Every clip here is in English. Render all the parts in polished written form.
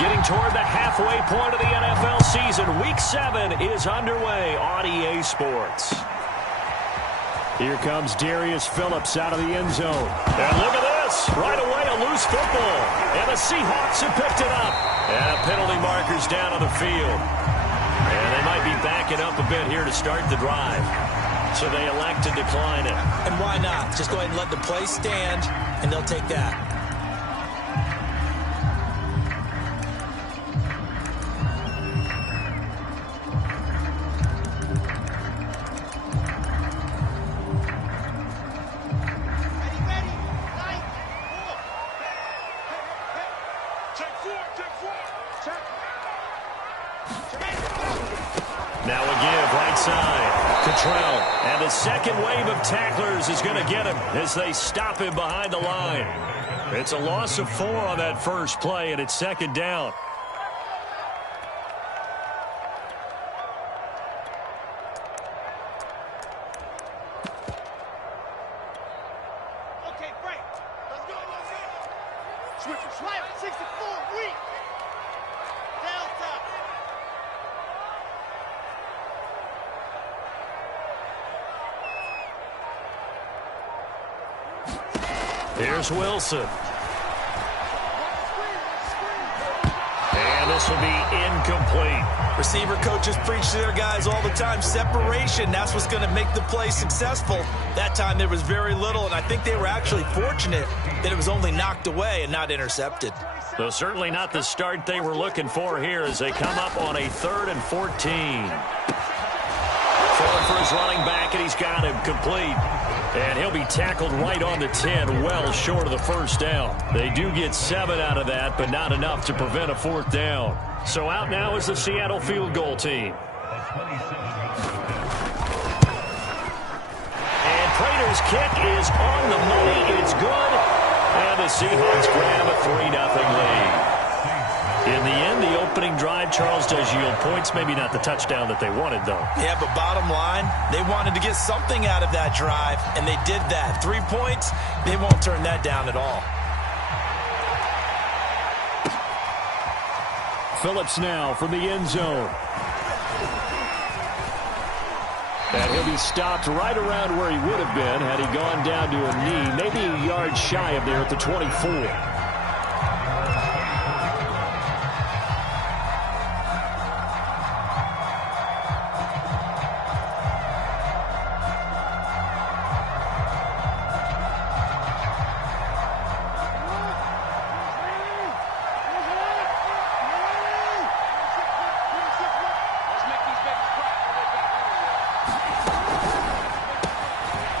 Getting toward the halfway point of the NFL season. Week 7 is underway on EA Sports. Here comes Darius Phillips out of the end zone. And look at this. Right away, a loose football. And the Seahawks have picked it up. And a penalty marker's down on the field. And they might be backing up a bit here to start the drive. So they elect to decline it. And why not? Just go ahead and let the play stand, and they'll take that. Now a give right side. Cottrell. And the second wave of tacklers is going to get him as they stop him behind the line. It's a loss of 4 on that first play, and it's second down. Okay, break. Let's go. Switch. Right, 64, weak. Down top. Here's Wilson. And this will be incomplete. Receiver coaches preach to their guys all the time. Separation, that's what's going to make the play successful. That time there was very little, and I think they were actually fortunate that it was only knocked away and not intercepted. So certainly not the start they were looking for here as they come up on a 3rd and 14. Throwing for his running back, and he's got him complete. And he'll be tackled right on the 10, well short of the first down. They do get 7 out of that, but not enough to prevent a 4th down. So out now is the Seattle field goal team. And Prater's kick is on the money. It's good. And the Seahawks grab a 3-0 lead. In the end, the opening drive, Charles, does yield points. Maybe not the touchdown that they wanted, though. Yeah, but bottom line, they wanted to get something out of that drive, and they did that. 3 points, they won't turn that down at all. Phillips now from the end zone. And he'll be stopped right around where he would have been had he gone down to a knee, maybe a yard shy of there at the 24.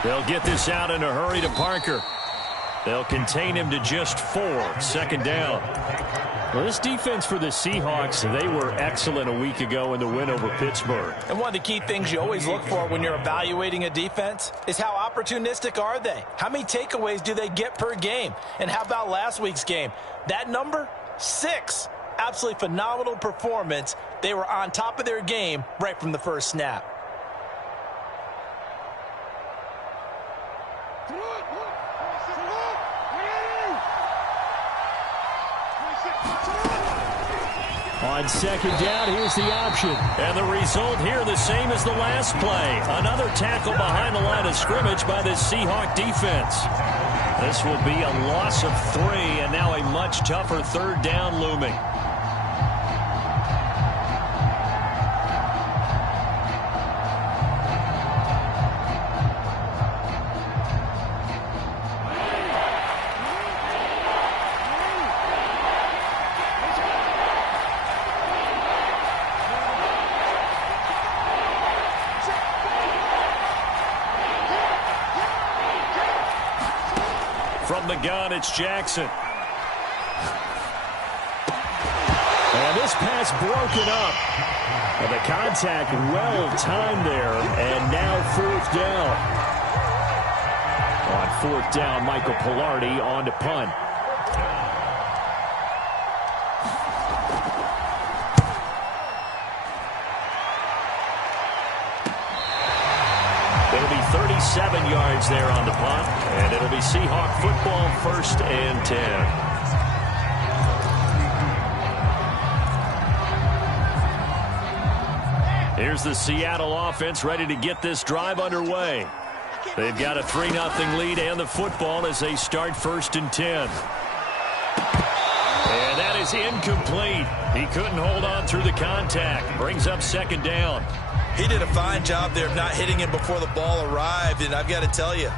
They'll get this out in a hurry to Parker. They'll contain him to just 4. 2nd down. Well, this defense for the Seahawks, they were excellent a week ago in the win over Pittsburgh. And one of the key things you always look for when you're evaluating a defense is how opportunistic are they? How many takeaways do they get per game? And how about last week's game? That number, 6. Absolutely phenomenal performance. They were on top of their game right from the first snap. On 2nd down, here's the option. And the result here the same as the last play. Another tackle behind the line of scrimmage by the Seahawk defense. This will be a loss of 3, and now a much tougher 3rd down looming. From the gun, it's Jackson. And this pass broken up. And the contact well timed there. And now 4th down. On 4th down, Michael Pilardi on to punt. It'll be 37 yards there on the punt, and it'll be Seahawk football, 1st and 10. Here's the Seattle offense ready to get this drive underway. They've got a 3-0 lead and the football as they start 1st and 10. And that is incomplete. He couldn't hold on through the contact. Brings up 2nd down. He did a fine job there of not hitting him before the ball arrived, and I've got to tell you,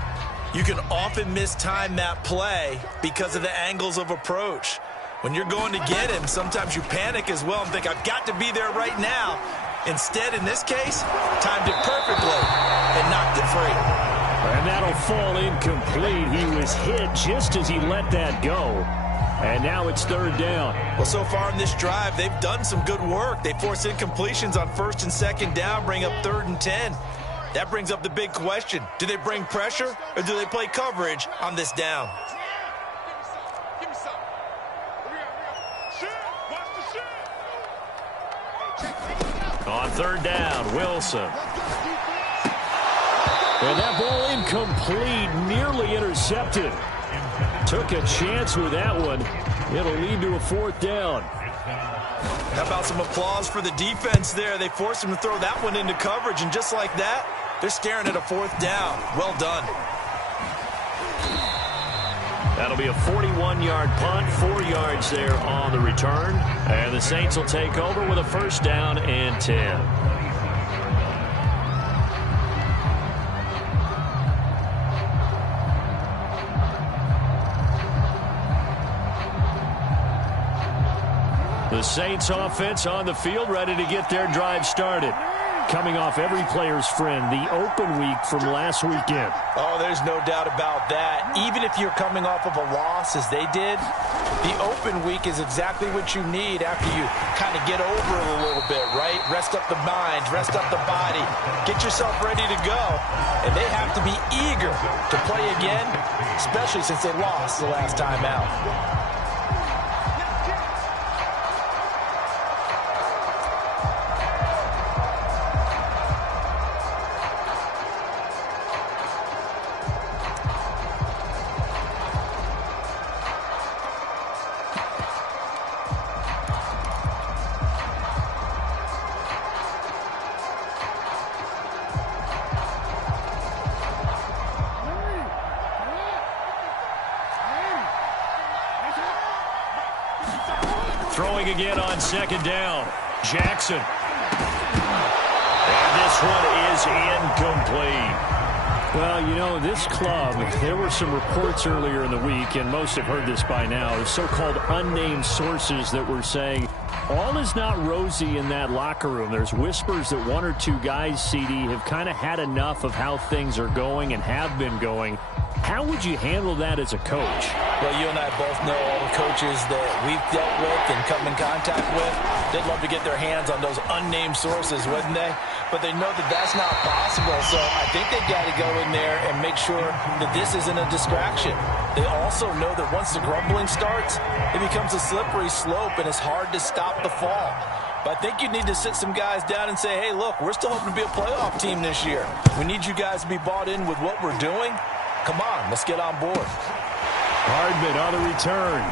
you can often mistime that play because of the angles of approach. When you're going to get him, sometimes you panic as well and think, I've got to be there right now. Instead, in this case, timed it perfectly and knocked it free. And that'll fall incomplete. He was hit just as he let that go. And now it's 3rd down. Well, so far in this drive, they've done some good work. They force incompletions on 1st and 2nd down, bring up 3rd and 10. That brings up the big question. Do they bring pressure or do they play coverage on this down? Give me some. Watch the shit. On 3rd down, Wilson. And that ball incomplete, nearly intercepted. Took a chance with that one. It'll lead to a 4th down. How about some applause for the defense there? They forced him to throw that one into coverage, and just like that, they're staring at a 4th down. Well done. That'll be a 41-yard punt, 4 yards there on the return. And the Saints will take over with a 1st down and 10. The Saints offense on the field, ready to get their drive started. Coming off every player's friend, the open week from last weekend. Oh, there's no doubt about that. Even if you're coming off of a loss as they did, the open week is exactly what you need after you kind of get over it a little bit, right? Rest up the mind, rest up the body, get yourself ready to go. And they have to be eager to play again, especially since they lost the last time out. Throwing again on 2nd down. Jackson. And this one is incomplete. Well, you know, this club, there were some reports earlier in the week, and most have heard this by now, the so-called unnamed sources that were saying all is not rosy in that locker room. There's whispers that 1 or 2 guys, CD, have kind of had enough of how things are going and have been going. How would you handle that as a coach? Well, you and I both know all the coaches that we've dealt with and come in contact with. They'd love to get their hands on those unnamed sources, wouldn't they? But they know that that's not possible, so I think they've got to go in there and make sure that this isn't a distraction. They also know that once the grumbling starts, it becomes a slippery slope, and it's hard to stop the fall. But I think you need to sit some guys down and say, hey, look, we're still hoping to be a playoff team this year. We need you guys to be bought in with what we're doing. Come on, let's get on board. Hardman on the return.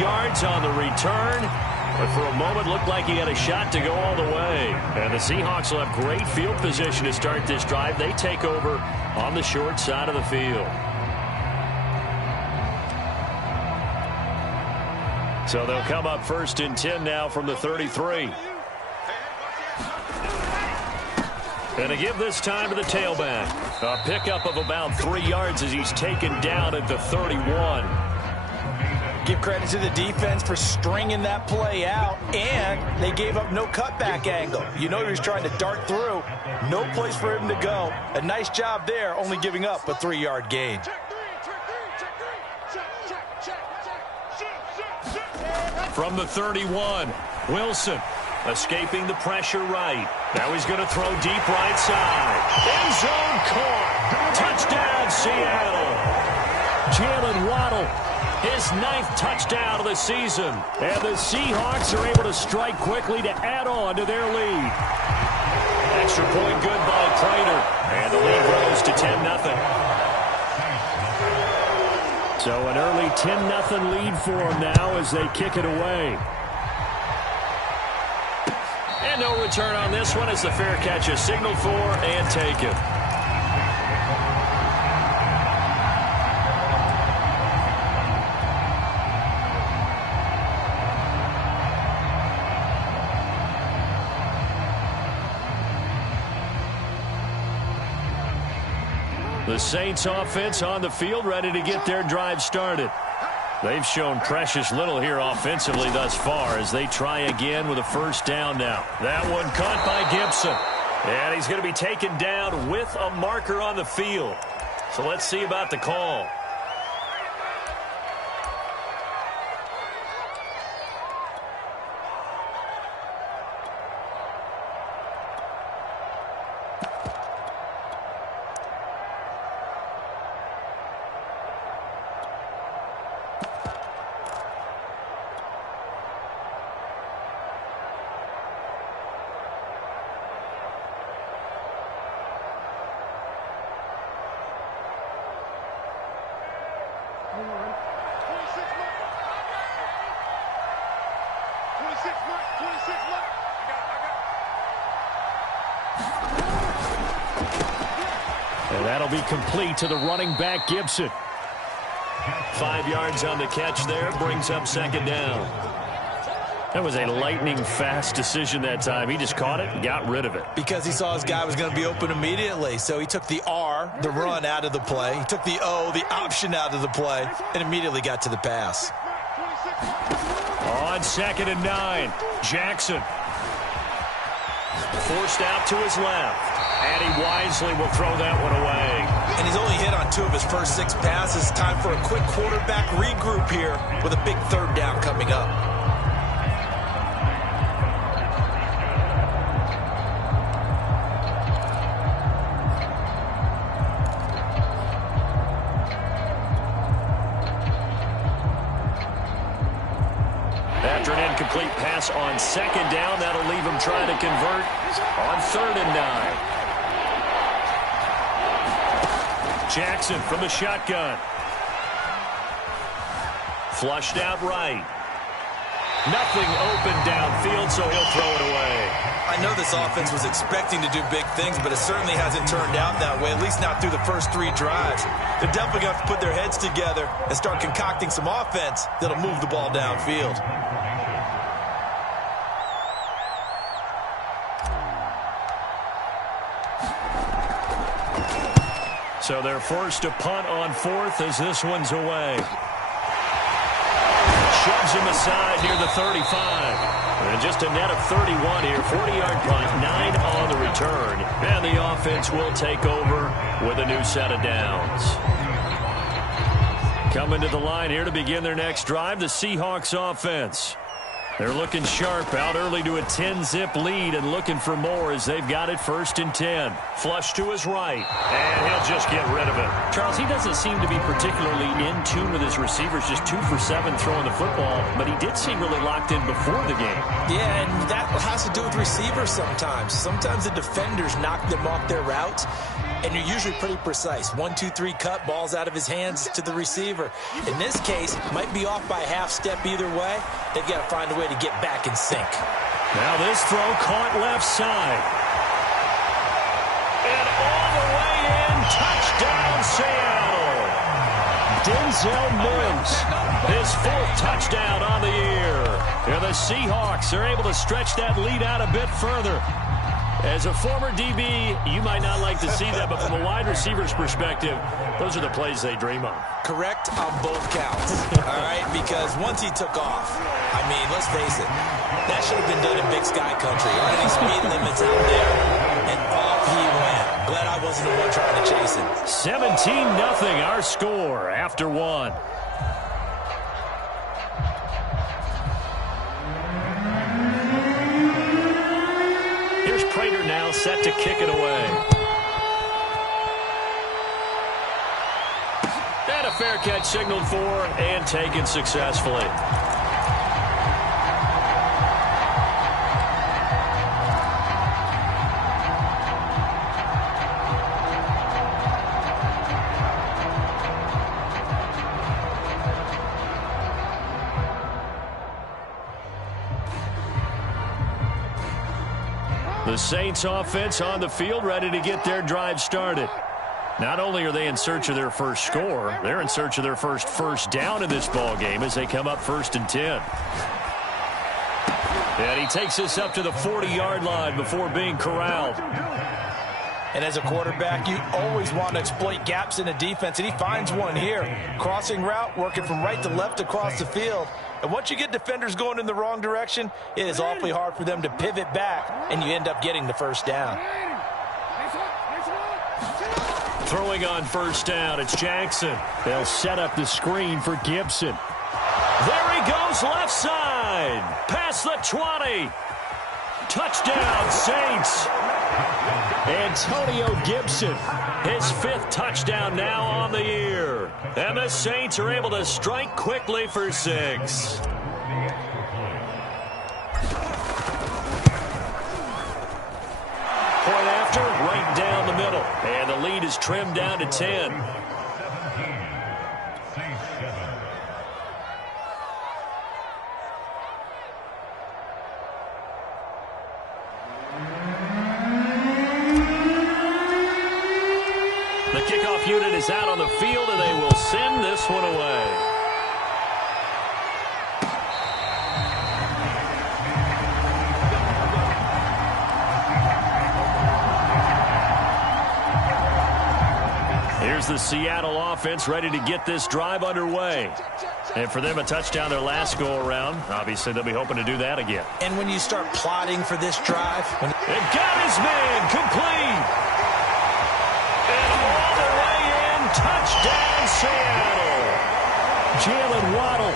Yards on the return, but for a moment looked like he had a shot to go all the way. And the Seahawks will have great field position to start this drive. They take over on the short side of the field. So they'll come up 1st and 10 now from the 33. And to give this time to the tailback. A pickup of about 3 yards as he's taken down at the 31. Give credit to the defense for stringing that play out, and they gave up no cutback angle. You know he was trying to dart through. No place for him to go. A nice job there, only giving up a 3-yard gain. From the 31, Wilson escaping the pressure right. Now he's going to throw deep right side. End zone caught. Touchdown, Seattle. Jalen Waddle, his 9th touchdown of the season. And the Seahawks are able to strike quickly to add on to their lead. Extra point good by Prater. And the lead grows to 10-0. So an early 10-0 lead for them now as they kick it away. And no return on this one as the fair catch is signaled for and taken. The Saints offense on the field, ready to get their drive started. They've shown precious little here offensively thus far as they try again with a first down now. That one caught by Gibson. And he's going to be taken down with a marker on the field. So let's see about the call. And that'll be complete to the running back, Gibson. 5 yards on the catch there, brings up second down. That was a lightning-fast decision that time. He just caught it and got rid of it. Because he saw his guy was going to be open immediately. So he took the R, the run, out of the play. He took the O, the option, out of the play, and immediately got to the pass. On 2nd and 9, Jackson. Forced out to his left. And he wisely will throw that one away. And he's only hit on 2 of his first 6 passes. Time for a quick quarterback regroup here with a big third down coming up. After an incomplete pass on 2nd down, that'll leave him trying to convert on 3rd and 9. Jackson from the shotgun. Flushed out right. Nothing open downfield, so he'll throw it away. I know this offense was expecting to do big things, but it certainly hasn't turned out that way, at least not through the first 3 drives. They're definitely going to have to put their heads together and start concocting some offense that'll move the ball downfield. So they're forced to punt on 4th as this one's away. Shoves him aside near the 35. And just a net of 31 here. 40-yard punt, 9 on the return. And the offense will take over with a new set of downs. Coming to the line here to begin their next drive, the Seahawks offense. They're looking sharp, out early to a 10-zip lead and looking for more as they've got it 1st and 10. Flush to his right, and he'll just get rid of it. Charles, he doesn't seem to be particularly in tune with his receivers, just 2 for 7 throwing the football, but he did seem really locked in before the game. Yeah, and that has to do with receivers sometimes. Sometimes the defenders knock them off their routes, and you're usually pretty precise. 1, 2, 3 cut, balls out of his hands to the receiver. In this case, might be off by a half step either way. They've got to find a way to get back in sync. Now this throw caught left side. And all the way in, touchdown Seattle. Denzel Mims, his 4th touchdown on the year. And the Seahawks are able to stretch that lead out a bit further. As a former DB, you might not like to see that, but from a wide receiver's perspective, those are the plays they dream of. Correct on both counts, all right? Because once he took off, I mean, let's face it, that should have been done in Big Sky country. Aren't any speed limits out there? And off he went. Glad I wasn't the one trying to chase him. 17-0 our score after 1. Here's Prater now set to kick it away. And a fair catch signaled for and taken successfully. The Saints offense on the field, ready to get their drive started. Not only are they in search of their first score, they're in search of their first down in this ball game as they come up 1st and 10. And he takes us up to the 40-yard line before being corralled. And as a quarterback, you always want to exploit gaps in the defense, and he finds one here. Crossing route, working from right to left across the field. And once you get defenders going in the wrong direction, it is awfully hard for them to pivot back, and you end up getting the first down. Throwing on first down, it's Jackson. They'll set up the screen for Gibson. There he goes, left side. Past the 20. Touchdown, Saints. Antonio Gibson, his 5th touchdown now on the year. And the Saints are able to strike quickly for 6. Point after, right down the middle. And the lead is trimmed down to 10. The kickoff unit is out on the field, and they will send this one away. Here's the Seattle offense ready to get this drive underway. And for them, a touchdown their last go-around. Obviously, they'll be hoping to do that again. And when you start plotting for this drive... It got his man complete. And all the way in, touchdown Seattle. Jalen Waddle,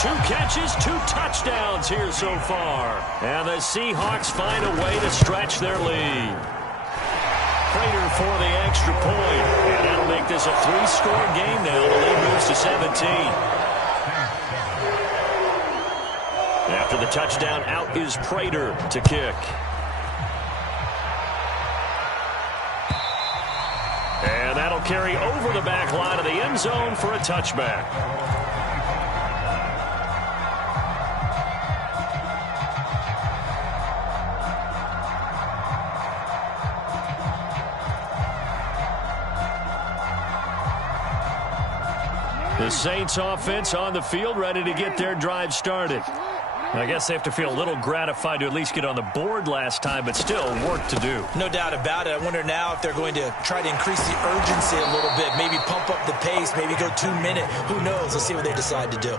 2 catches, 2 touchdowns here so far. And the Seahawks find a way to stretch their lead. Prater for the extra point. And that'll make this a 3-score game now. The lead moves to 17. After the touchdown, out is Prater to kick. And that'll carry over the back line of the end zone for a touchback. The Saints offense on the field, ready to get their drive started. I guess they have to feel a little gratified to at least get on the board last time, but still work to do. No doubt about it. I wonder now if they're going to try to increase the urgency a little bit, maybe pump up the pace, maybe go 2-minute. Who knows? Let's see what they decide to do.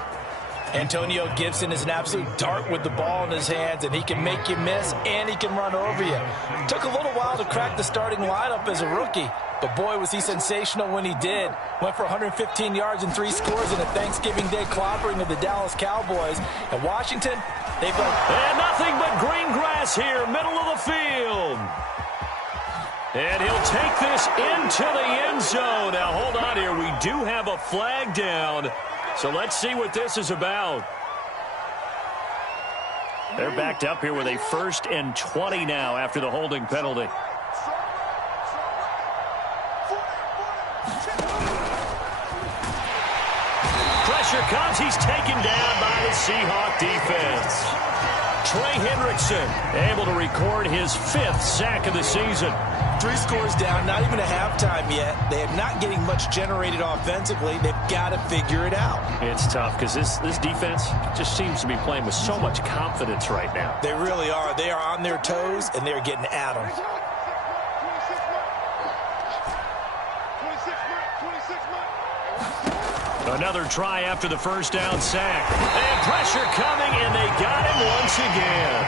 Antonio Gibson is an absolute dart with the ball in his hands, and he can make you miss, and he can run over you. Took a little while to crack the starting lineup as a rookie, but boy, was he sensational when he did. Went for 115 yards and 3 scores in a Thanksgiving Day clobbering of the Dallas Cowboys. And Washington, they've got... And nothing but green grass here, middle of the field. And he'll take this into the end zone. Now, hold on here. We do have a flag down. So let's see what this is about. They're backed up here with a 1st and 20 now after the holding penalty. Pressure comes. He's taken down by the Seahawk defense. Trey Hendrickson able to record his 5th sack of the season. 3 scores down, not even a halftime yet. They are not getting much generated offensively. They've got to figure it out. It's tough because this defense just seems to be playing with so much confidence right now. They really are. They are on their toes, and they're getting at them. Another try after the 1st down sack. And pressure coming, and they got him once again.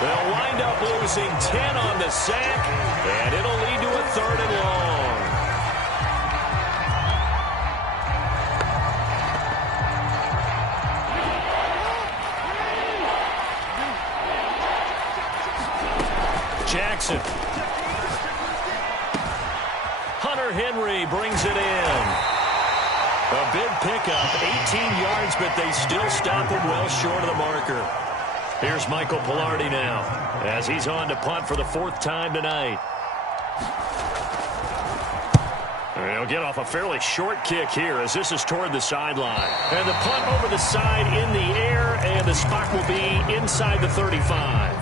They'll wind up losing 10 on the sack, and it'll lead to a 3rd and long. Jackson. Hunter Henry brings it in. A big pickup, 18 yards, but they still stop him well short of the marker. Here's Michael Pilardi now as he's on to punt for the 4th time tonight. He'll get off a fairly short kick here as this is toward the sideline. And the punt over the side in the air, and the spot will be inside the 35.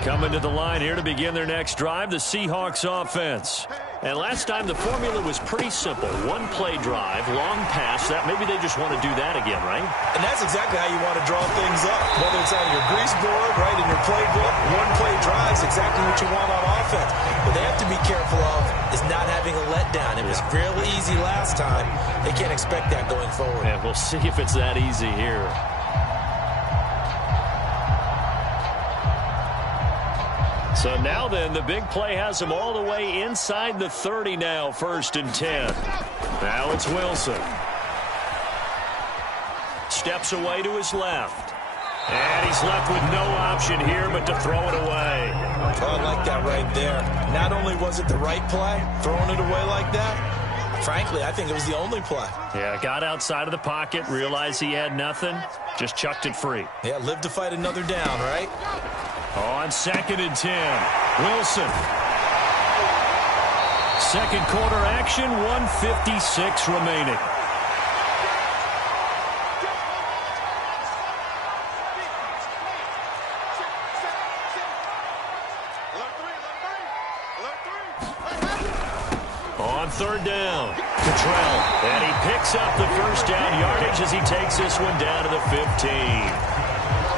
Coming to the line here to begin their next drive, the Seahawks offense. And last time the formula was pretty simple. One play drive, long pass. That maybe they just want to do that again, right? And that's exactly how you want to draw things up. Whether it's on your grease board, right, in your playbook, one play drive is exactly what you want on offense. What they have to be careful of is not having a letdown. It was real easy last time. They can't expect that going forward. And we'll see if it's that easy here. So now then, the big play has them all the way inside the 30 now, 1st and 10. Now it's Wilson. Steps away to his left. And he's left with no option here but to throw it away. Oh, I like that right there. Not only was it the right play, throwing it away like that, frankly, I think it was the only play. Yeah, got outside of the pocket, realized he had nothing, just chucked it free. Yeah, live to fight another down, right? On 2nd and 10, Wilson. Second quarter action, 1:56 remaining. On 3rd down, Cottrell. And he picks up the first down yardage as he takes this one down to the 15.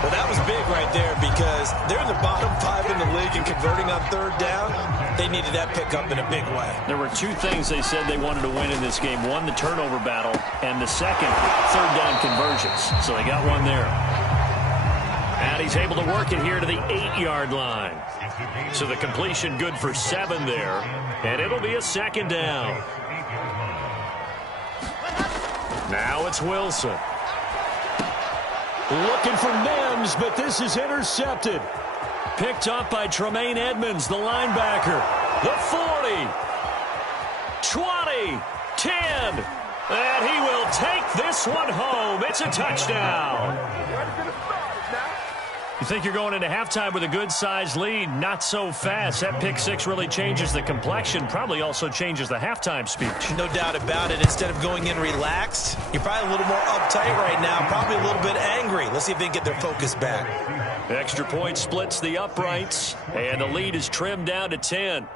Well, that was big right there because they're in the bottom 5 in the league and converting on 3rd down. They needed that pickup in a big way. There were 2 things they said they wanted to win in this game. One, the turnover battle, and the second, 3rd down conversions. So they got one there. And he's able to work it here to the 8-yard line. So the completion good for 7 there. And it'll be a 2nd down. Now it's Wilson. Looking for Mims, but this is intercepted. Picked up by Tremaine Edmonds, the linebacker. The 40, 20, 10. And he will take this one home. It's a touchdown. You think you're going into halftime with a good-sized lead. Not so fast. That pick 6 really changes the complexion. Probably also changes the halftime speech. No doubt about it. Instead of going in relaxed, you're probably a little more uptight right now. Probably a little bit angry. Let's see if they can get their focus back. Extra point splits the uprights. And the lead is trimmed down to 10.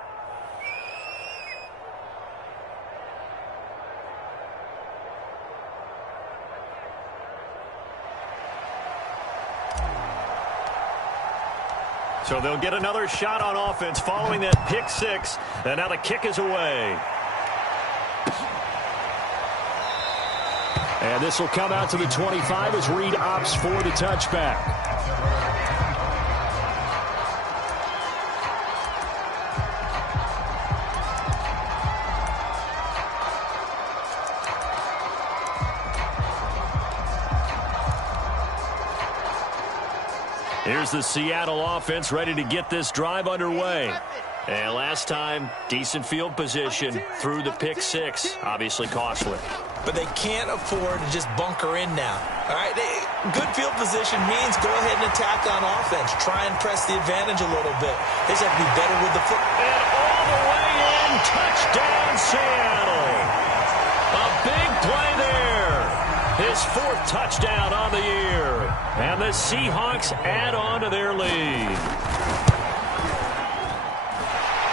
So they'll get another shot on offense following that pick 6. And now the kick is away. And this will come out to the 25 as Reed opts for the touchback. Here's the Seattle offense ready to get this drive underway. And last time, decent field position through the pick 6. Obviously costly. But they can't afford to just bunker in now. All right, good field position means go ahead and attack on offense. Try and press the advantage a little bit. They just have to be better with the foot. And all the way in, touchdown Seattle. A big play there. His 4th touchdown on the year. And the Seahawks add on to their lead.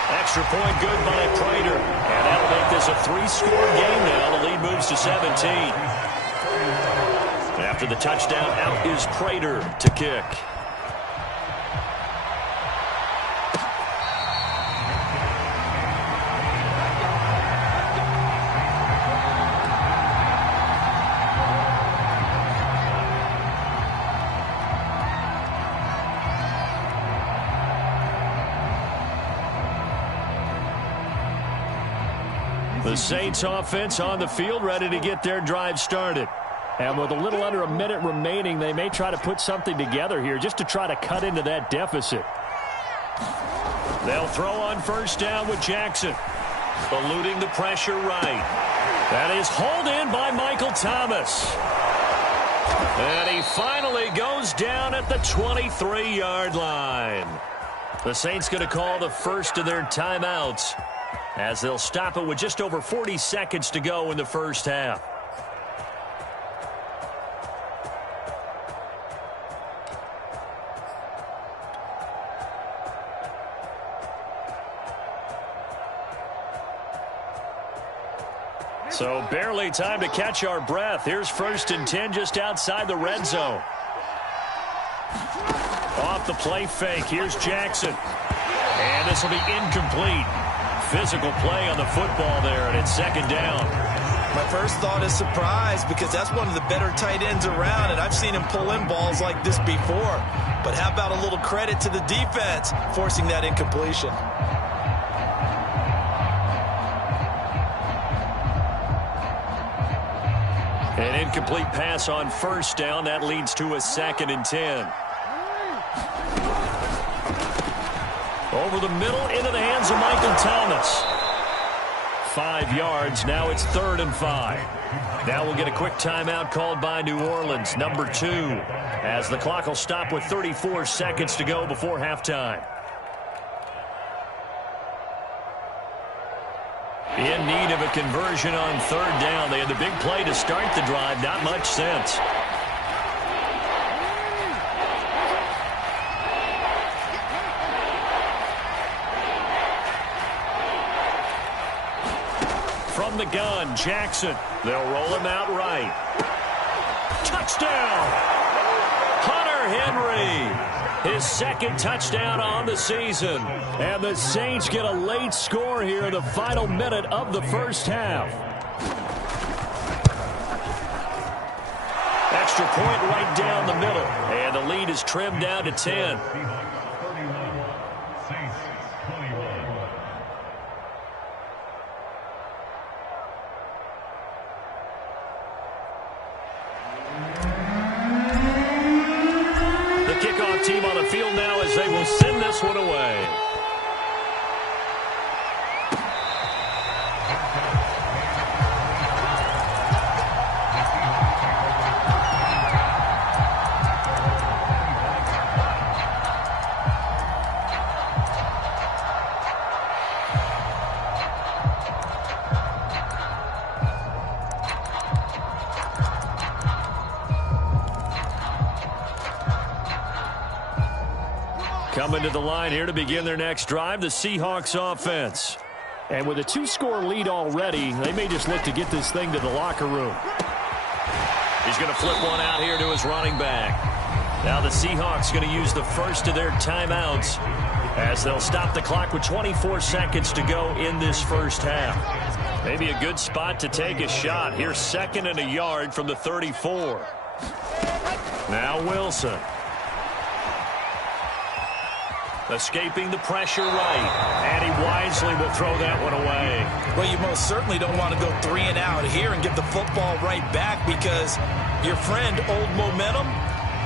Extra point good by Prater. And that'll make this a 3-score game now. The lead moves to 17. After the touchdown, out is Prater to kick. The Saints offense on the field ready to get their drive started. And with a little under a minute remaining, they may try to put something together here just to try to cut into that deficit. They'll throw on 1st down with Jackson. Eluding the pressure right. That is hauled in by Michael Thomas. And he finally goes down at the 23-yard line. The Saints going to call the first of their timeouts, as they'll stop it with just over 40 seconds to go in the first half. So barely time to catch our breath. Here's 1st and 10 just outside the red zone. Off the play fake. Here's Jackson. And this will be incomplete. Physical play on the football there, and it's 2nd down. My first thought is surprise because that's one of the better tight ends around, and I've seen him pull in balls like this before. But how about a little credit to the defense forcing that incompletion? An incomplete pass on 1st down. That leads to a 2nd and 10. Over the middle, into the hands of Michael Thomas. 5 yards. Now it's 3rd and 5. Now we'll get a quick timeout called by New Orleans, number 2, as the clock will stop with 34 seconds to go before halftime. In need of a conversion on 3rd down. They had the big play to start the drive. Not much sense. From the gun, Jackson. They'll roll him out right. Touchdown! Hunter Henry. His 2nd touchdown on the season. And the Saints get a late score here in the final minute of the 1st half. Extra point right down the middle. And the lead is trimmed down to 10. Team on the field now as they will send this one away. Coming to the line here to begin their next drive, the Seahawks offense. And with a 2-score lead already, they may just look to get this thing to the locker room. He's going to flip one out here to his running back. Now the Seahawks going to use the first of their timeouts as they'll stop the clock with 24 seconds to go in this 1st half. Maybe a good spot to take a shot. Here's 2nd and a yard from the 34. Now Wilson. Escaping the pressure right. And he wisely will throw that one away. Well, you most certainly don't want to go 3 and out here and give the football right back because your friend, Old Momentum,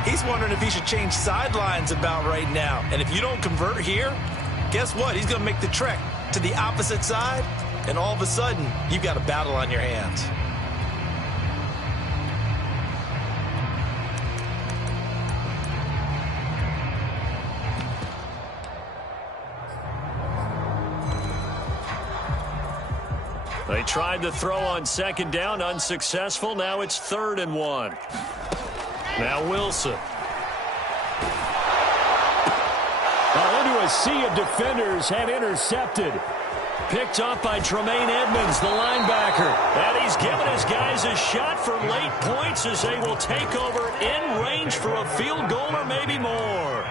he's wondering if he should change sidelines about right now. And if you don't convert here, guess what? He's going to make the trek to the opposite side, and all of a sudden, you've got a battle on your hands. They tried to throw on 2nd down, unsuccessful. Now it's 3rd and 1. Now Wilson. Into a sea of defenders and intercepted. Picked up by Tremaine Edmonds, the linebacker. And he's given his guys a shot for late points as they will take over in range for a field goal or maybe more.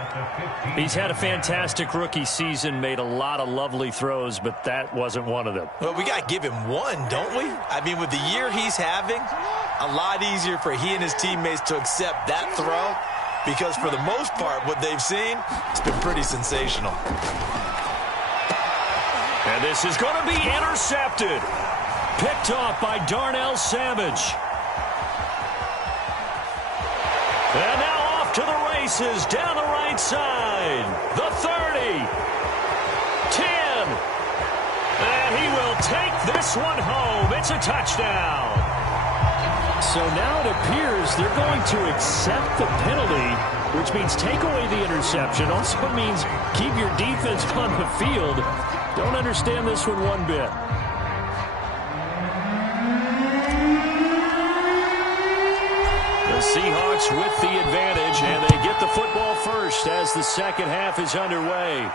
He's had a fantastic rookie season, made a lot of lovely throws, but that wasn't one of them. Well, we got to give him one, don't we? I mean, with the year he's having, a lot easier for he and his teammates to accept that throw because for the most part, what they've seen, it's been pretty sensational. And this is going to be intercepted. Picked off by Darnell Savage. And now off to the races down the right side. The 30. 10. And he will take this one home. It's a touchdown. So now it appears they're going to accept the penalty, which means take away the interception. Also means keep your defense on the field. Don't understand this one bit. The Seahawks with the advantage, and they get the football first as the 2nd half is underway.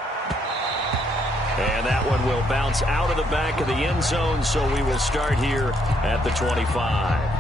And that one will bounce out of the back of the end zone, so we will start here at the 25.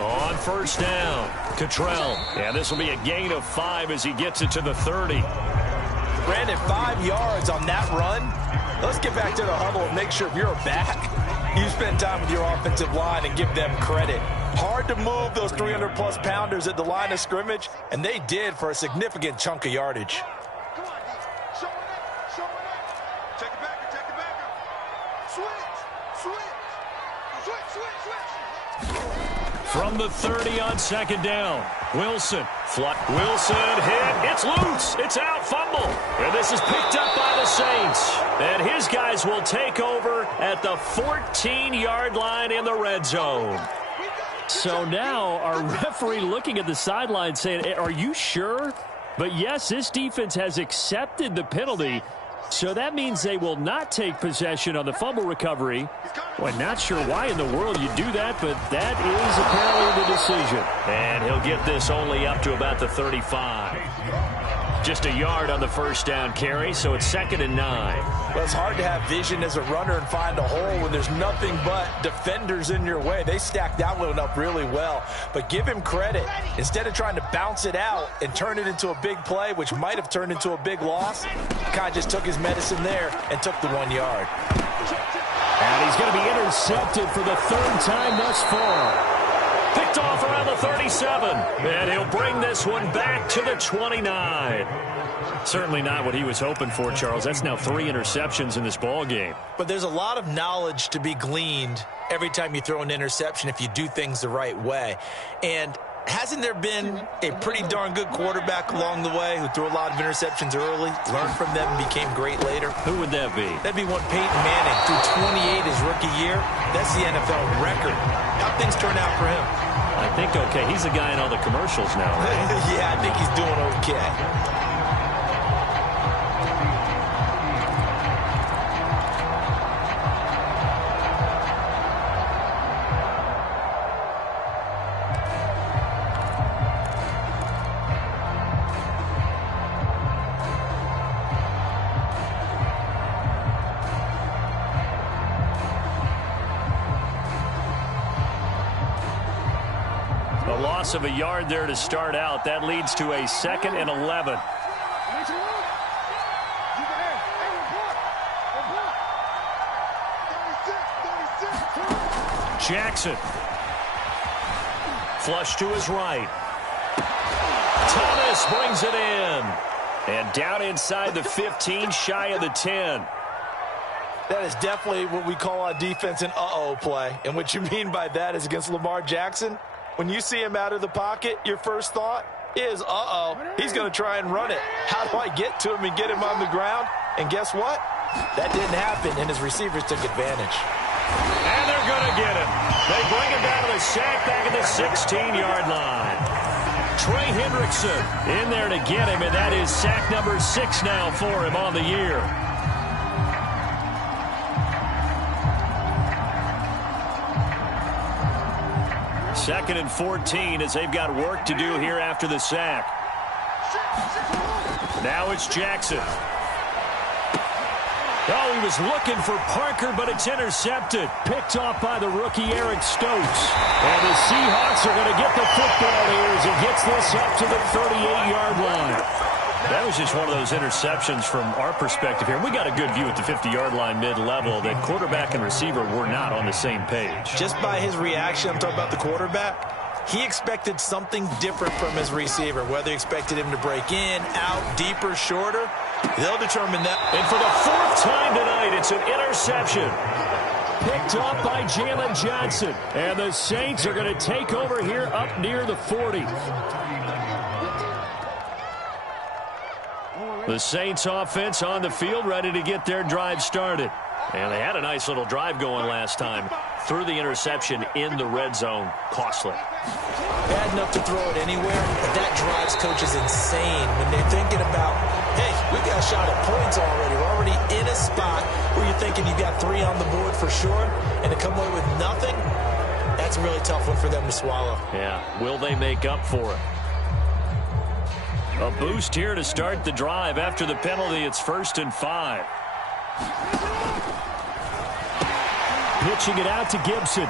On first down, Cottrell. And this will be a gain of 5 as he gets it to the 30. Brandon, 5 yards on that run. Let's get back to the huddle and make sure if you're back, you spend time with your offensive line and give them credit. Hard to move those 300-plus pounders at the line of scrimmage, and they did for a significant chunk of yardage. Come on, D. Show it up. Show it up. Check it back. Check it back. Switch. From the 30 on second down, Wilson. Wilson hit. It's loose. It's out. Fumble. And this is picked up by the Saints. And his guys will take over at the 14-yard line in the red zone. So now our referee looking at the sideline saying, are you sure? But yes, this defense has accepted the penalty. So that means they will not take possession on the fumble recovery. Well, not sure why in the world you do that, but that is apparently the decision. And he'll get this only up to about the 35. Just a yard on the first down carry, so it's 2nd and 9. Well, it's hard to have vision as a runner and find a hole when there's nothing but defenders in your way. They stacked that one up really well. But give him credit. Instead of trying to bounce it out and turn it into a big play, which might have turned into a big loss, Kai just took his medicine there and took the 1 yard. And he's going to be intercepted for the 3rd time thus far. Picked off around the 37. And he'll bring this one back to the 29. Certainly not what he was hoping for, Charles. That's now 3 interceptions in this ball game. But there's a lot of knowledge to be gleaned every time you throw an interception if you do things the right way. And hasn't there been a pretty darn good quarterback along the way who threw a lot of interceptions early, learned from them, and became great later? Who would that be? That'd be one Peyton Manning, threw 28 his rookie year. That's the NFL record. How'd things turn out for him? I think okay. He's the guy in all the commercials now, right? Yeah, I think he's doing okay. Loss of a yard there to start out. That leads to a 2nd and 11. Jackson. Flush to his right. Thomas brings it in. And down inside the 15, shy of the 10. That is definitely what we call on defense an uh-oh play. And what you mean by that is against Lamar Jackson, when you see him out of the pocket, your first thought is, uh-oh, he's going to try and run it. How do I get to him and get him on the ground? And guess what? That didn't happen, and his receivers took advantage. And they're going to get him. They bring him down to the sack back at the 16-yard line. Trey Hendrickson in there to get him, and that is sack number 6 now for him on the year. Second and 14 as they've got work to do here after the sack. Now it's Jackson. Oh, he was looking for Parker, but it's intercepted. Picked off by the rookie Eric Stokes. And the Seahawks are going to get the football here as he gets this up to the 38-yard line. That was just one of those interceptions from our perspective here. We got a good view at the 50-yard line mid-level that quarterback and receiver were not on the same page. Just by his reaction, I'm talking about the quarterback, he expected something different from his receiver, whether he expected him to break in, out, deeper, shorter. They'll determine that. And for the 4th time tonight, it's an interception. picked off by Jalen Johnson. And the Saints are going to take over here up near the 40. The Saints offense on the field, ready to get their drive started. And they had a nice little drive going last time. Threw the interception in the red zone. Costly. Bad enough to throw it anywhere, but that drives coaches insane when they're thinking about, hey, we got a shot at points already. We're already in a spot where you're thinking you've got 3 on the board for sure, and to come away with nothing, that's a really tough one for them to swallow. Yeah, will they make up for it? A boost here to start the drive. After the penalty, it's 1st and 5. Pitching it out to Gibson.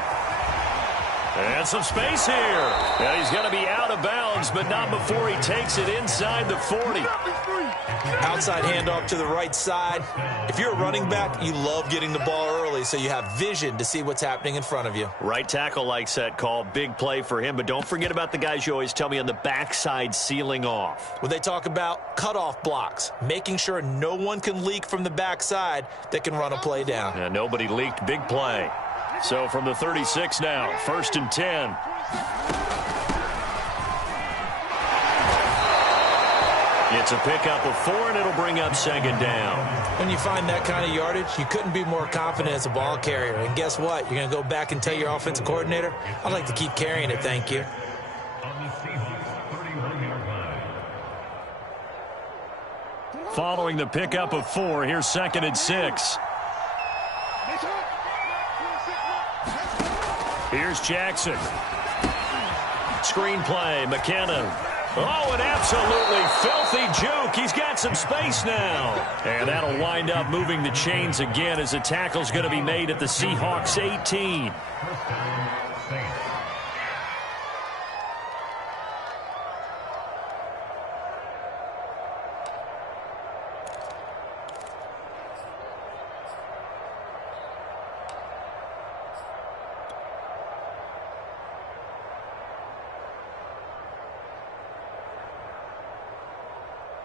And some space here. And he's going to be out of bounds, but not before he takes it inside the 40. Outside handoff to the right side. If you're a running back, you love getting the ball early so you have vision to see what's happening in front of you. Right tackle likes that call. Big play for him, but don't forget about the guys you always tell me on the backside sealing off. When they talk about cutoff blocks, making sure no one can leak from the backside that can run a play down. And nobody leaked. Big play. So from the 36 now, 1st and 10. It's a pickup of 4, and it'll bring up 2nd down. When you find that kind of yardage, you couldn't be more confident as a ball carrier. And guess what? You're going to go back and tell your offensive coordinator, I'd like to keep carrying it, thank you. Following the pickup of 4, here's 2nd and 6. Here's Jackson. Screen play, McKinnon. Oh, an absolutely filthy juke. He's got some space now. And that'll wind up moving the chains again as the tackle's going to be made at the Seahawks 18.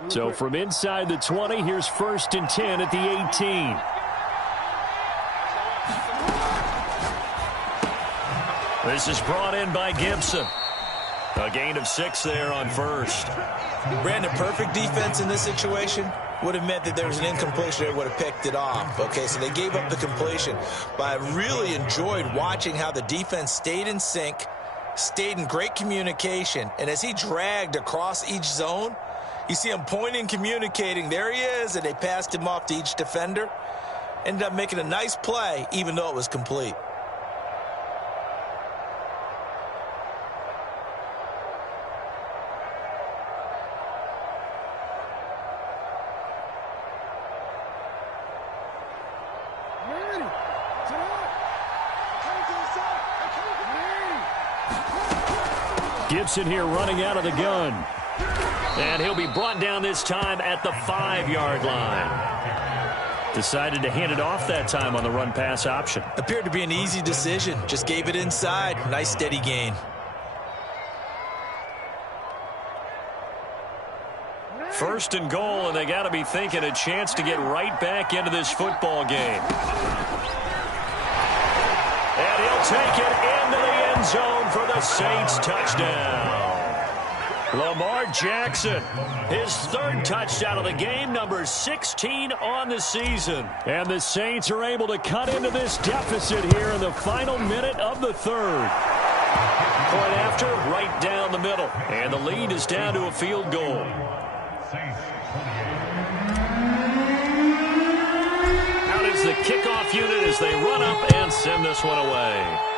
So from inside the 20, here's 1st and 10 at the 18. This is brought in by Gibson. A gain of 6 there on 1st. Brandon, perfect defense in this situation would have meant that there was an incompletion. They would have picked it off. Okay, so they gave up the completion. But I really enjoyed watching how the defense stayed in sync, stayed in great communication, and as he dragged across each zone, you see him pointing, communicating. There he is, and they passed him off to each defender. Ended up making a nice play, even though it was complete. Gibson here running out of the gun. And he'll be brought down this time at the 5-yard line. Decided to hand it off that time on the run-pass option. Appeared to be an easy decision. Just gave it inside. Nice steady gain. 1st and goal, and they got to be thinking a chance to get right back into this football game. And he'll take it into the end zone for the Saints touchdown. Lamar Jackson, his 3rd touchdown of the game, number 16 on the season. And the Saints are able to cut into this deficit here in the final minute of the 3rd. Point after, right down the middle. And the lead is down to a field goal. Out is the kickoff unit as they run up and send this one away.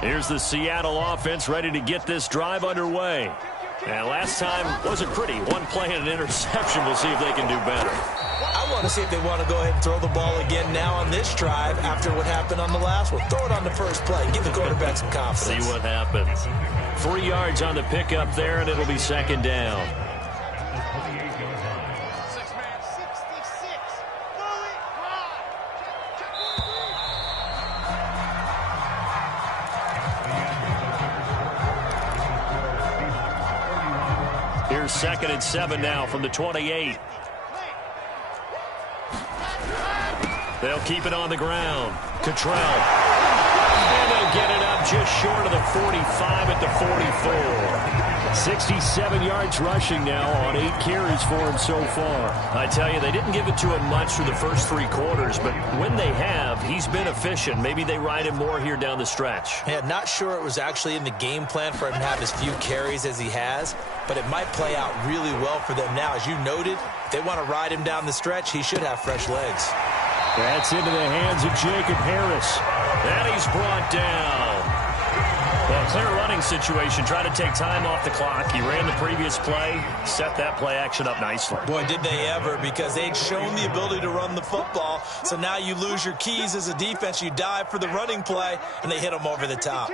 Here's the Seattle offense ready to get this drive underway. And last time wasn't pretty. One play and an interception. We'll see if they can do better. I want to see if they want to go ahead and throw the ball again now on this drive after what happened on the last one. Throw it on the first play. Give the quarterback some confidence. See what happens. 3 yards on the pickup there, and it'll be 2nd down. Packers 2nd and 7 now from the 28. They'll keep it on the ground. Cottrell. And they'll get it up just short of the 45 at the 44. 67 yards rushing now on 8 carries for him so far. I tell you, they didn't give it to him much through the first 3 quarters, but when they have, he's been efficient. Maybe they ride him more here down the stretch. Yeah, not sure it was actually in the game plan for him to have as few carries as he has, but it might play out really well for them now. As you noted, if they want to ride him down the stretch, he should have fresh legs. That's into the hands of Jacob Harris. And he's brought down. Well, clear running situation. Try to take time off the clock. He ran the previous play, set that play action up nicely. Boy, did they ever, because they'd shown the ability to run the football. So now you lose your keys as a defense. You dive for the running play, and they hit him over the top.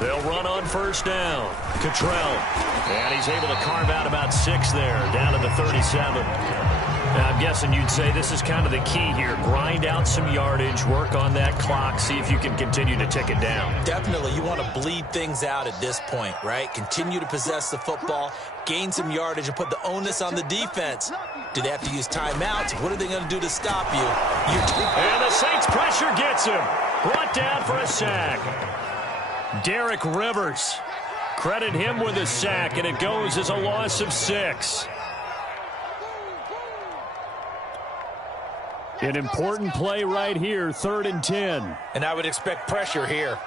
They'll run on first down. Cottrell. And he's able to carve out about 6 there, down to the 37. Now, I'm guessing you'd say this is kind of the key here. Grind out some yardage, work on that clock, see if you can continue to tick it down. Definitely. You want to bleed things out at this point, right? Continue to possess the football, gain some yardage, and put the onus on the defense. Do they have to use timeouts? What are they going to do to stop you? And the Saints pressure gets him. Brought down for a sack. Derek Rivers. Credit him with a sack, and it goes as a loss of 6. An important play right here, 3rd and 10. And I would expect pressure here.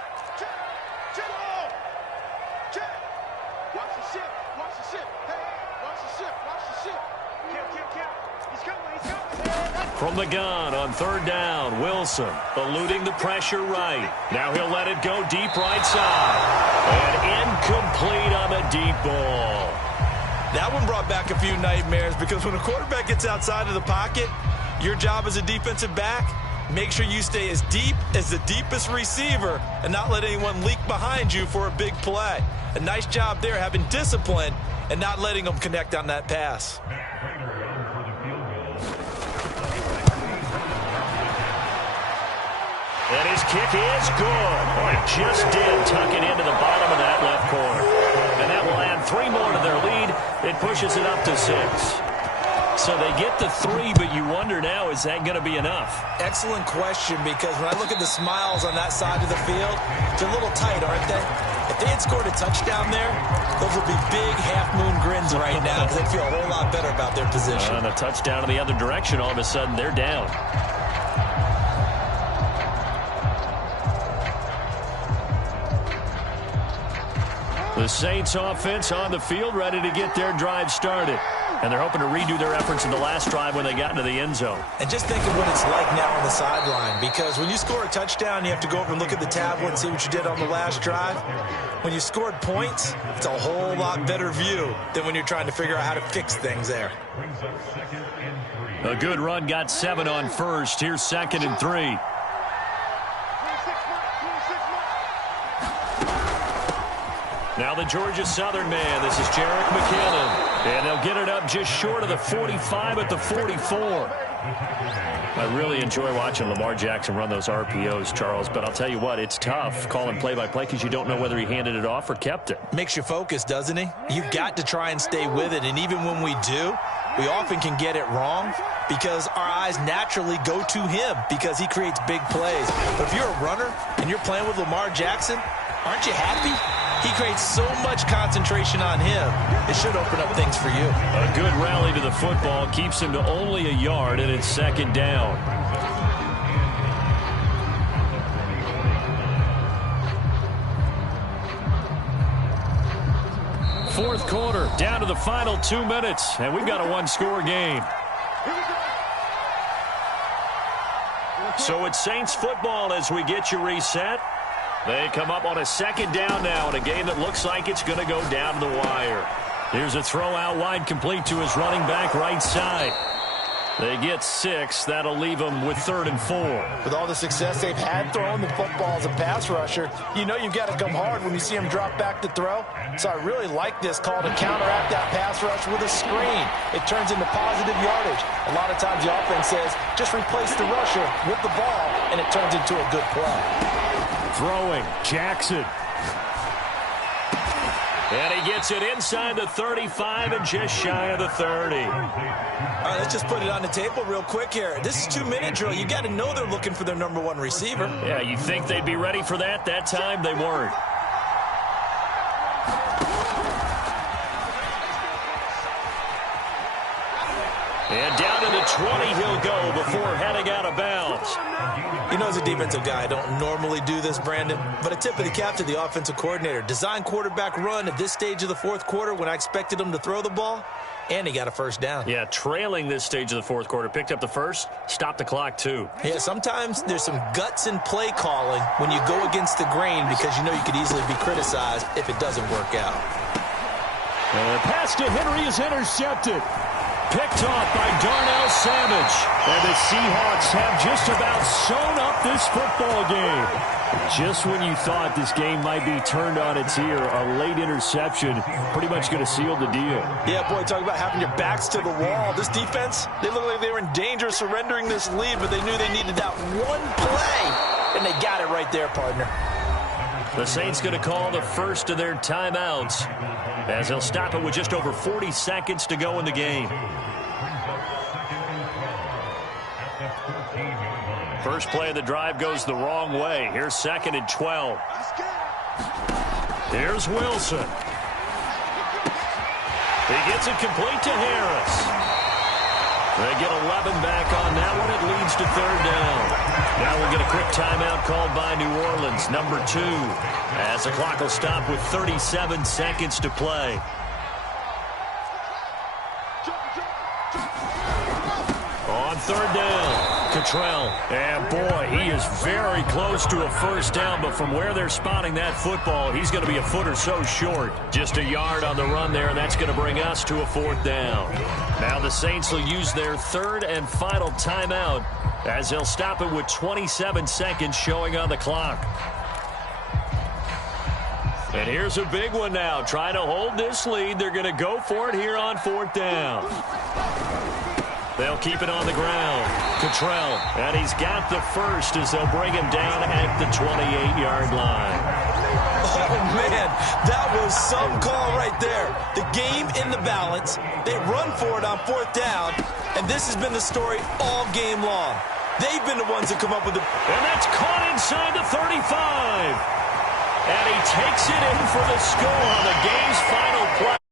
From the gun on 3rd down, Wilson eluding the pressure right. Now he'll let it go deep right side. And incomplete on the deep ball. That one brought back a few nightmares, because when a quarterback gets outside of the pocket, your job as a defensive back, make sure you stay as deep as the deepest receiver and not let anyone leak behind you for a big play. A nice job there, having discipline and not letting them connect on that pass. And his kick is good. Oh, he just did tuck it into the bottom of that left corner. And that will add 3 more to their lead. It pushes it up to 6. So they get the 3, but you wonder now, is that going to be enough? Excellent question, because when I look at the smiles on that side of the field, they're a little tight, aren't they? If they had scored a touchdown there, those would be big half-moon grins right now, because they feel a whole lot better about their position. And a touchdown in the other direction, all of a sudden they're down. The Saints offense on the field, ready to get their drive started. And they're hoping to redo their efforts in the last drive when they got into the end zone. And just think of what it's like now on the sideline, because when you score a touchdown, you have to go over and look at the tablet and see what you did on the last drive. When you scored points, it's a whole lot better view than when you're trying to figure out how to fix things there. A good run got 7 on first. Here's 2nd and 3. Now the Georgia Southern man. This is Jerick McKinnon. And they'll get it up just short of the 45 at the 44. I really enjoy watching Lamar Jackson run those RPOs, Charles, but I'll tell you what, it's tough calling play-by-play because you don't know whether he handed it off or kept it. Makes you focus, doesn't he? You've got to try and stay with it, and even when we do, we often can get it wrong because our eyes naturally go to him because he creates big plays. But if you're a runner and you're playing with Lamar Jackson, aren't you happy? He creates so much concentration on him. It should open up things for you. A good rally to the football keeps him to only a yard, and it's 2nd down. Fourth quarter, down to the final 2 minutes, and we've got a 1-score game. So it's Saints football as we get you reset. They come up on a 2nd down now in a game that looks like it's going to go down to the wire. Here's a throw out wide, complete to his running back right side. They get 6. That'll leave them with 3rd and 4. With all the success they've had throwing the football as a pass rusher, you know you've got to come hard when you see him drop back to throw. So I really like this call to counteract that pass rush with a screen. It turns into positive yardage. A lot of times the offense says, just replace the rusher with the ball, and it turns into a good play. Throwing, Jackson. And he gets it inside the 35 and just shy of the 30. All right, let's just put it on the table real quick here. This is 2-minute drill. You got to know they're looking for their number one receiver. Yeah, you think they'd be ready for that? That time they weren't. And down to the 20 he'll go before heading out of bounds. You know, as a defensive guy, I don't normally do this, Brandon, but a tip of the cap to the offensive coordinator. Design quarterback run at this stage of the fourth quarter when I expected him to throw the ball, and he got a first down. Yeah, trailing this stage of the fourth quarter. Picked up the first, stopped the clock too. Yeah, sometimes there's some guts in play calling when you go against the grain because you know you could easily be criticized if it doesn't work out. And the pass to Henry is intercepted. Picked off by Darnell Savage. And the Seahawks have just about sewn up this football game. Just when you thought this game might be turned on its ear, a late interception pretty much going to seal the deal. Yeah, boy, talk about having your backs to the wall. This defense, they look like they were in danger of surrendering this lead, but they knew they needed that one play, and they got it right there, partner. The Saints going to call the first of their timeouts as they'll stop it with just over 40 seconds to go in the game. First play of the drive goes the wrong way. Here's 2nd and 12. Here's Wilson. He gets it complete to Harris. They get 11 back on that one. It leads to 3rd down. Now we'll get a quick timeout called by New Orleans, number 2, as the clock will stop with 37 seconds to play. On 3rd down. Cottrell. And boy, he is very close to a first down, but from where they're spotting that football, he's going to be a foot or so short. Just a yard on the run there, and that's going to bring us to a 4th down. Now the Saints will use their 3rd and final timeout as they'll stop it with 27 seconds showing on the clock. And here's a big one now. Trying to hold this lead. They're going to go for it here on 4th down. They'll keep it on the ground. Cottrell, and he's got the first as they'll bring him down at the 28-yard line. Oh, man, that was some call right there. The game in the balance. They run for it on 4th down, and this has been the story all game long. They've been the ones that come up with the... And that's caught inside the 35. And he takes it in for the score on the game's final play.